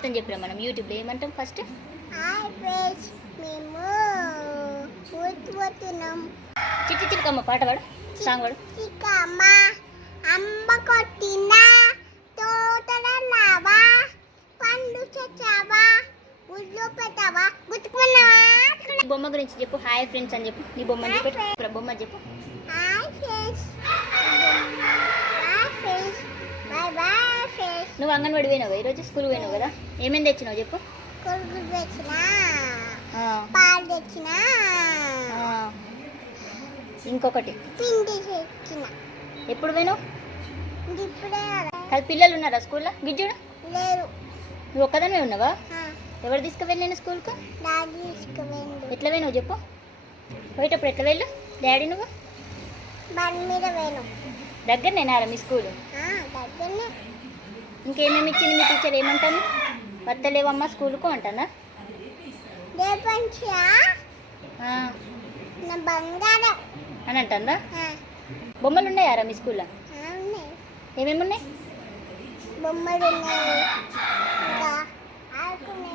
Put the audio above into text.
చెప్తాను చెప్పినా మనం యూట్యూబ్లో ఏమంటాం ఫస్ట్? మేము ఊరిపోతున్నాం. చిట్టి చిలకమ్మ పాట పాడు, సాంగ్ పాడు. చిక్కమ్మ అమ్మ కొట్టిన తోటల లావా పండు చచ్చావా ఉల్లు పెట్టావా గుర్తుకున్నావా? బొమ్మ గురించి చెప్పు. హాయ్ ఫ్రెండ్స్ అని చెప్పు. నీ బొమ్మ చెప్పు. బొమ్మ చెప్పు. Hi friends, hi friends, bye bye friends. నువ్వు అంగన్వాడి పోయినావు, ఈరోజు స్కూల్ పోయినావు కదా, ఏమేమి తెచ్చినావు చెప్పు. కొడుకు తెచ్చిన, ఆ, పాలు తెచ్చిన, ఆ, ఇంకొకటి పిండి తెచ్చిన. ఎప్పుడు పోయినావు? ఇప్పుడే కాదు, పిల్లలు ఉన్నారా స్కూల్లో? గిజ్జుడు లేరు. నువ్వు ఒక్కదానివే ఉన్నావా? ఎవరు తీసుకువెళ్ళి నేను స్కూల్కు? డాడీ తీసుకువెళ్ళు. ఎట్లా పోయినావు చెప్పు. పోయేటప్పుడు ఎట్లా వెళ్ళు డాడీ? నువ్వు బండి మీద వేను. దగ్గరనేనారా మీ స్కూలు? దగ్గరనే. ఇంకేమేమి ఇచ్చింది మీ టీచర్? ఏమంటాను? వత్తలేవమ్మా స్కూల్కు అంటానా? రేపంచియా నా బంగారం అని అంటుందా? బొమ్మలు ఉన్నాయారా మీ స్కూల్లో? ఉన్నాయి. ఏమేమి ఉన్నాయి? బొమ్మలు ఉన్నాయి, ఇంకా ఆడుకునే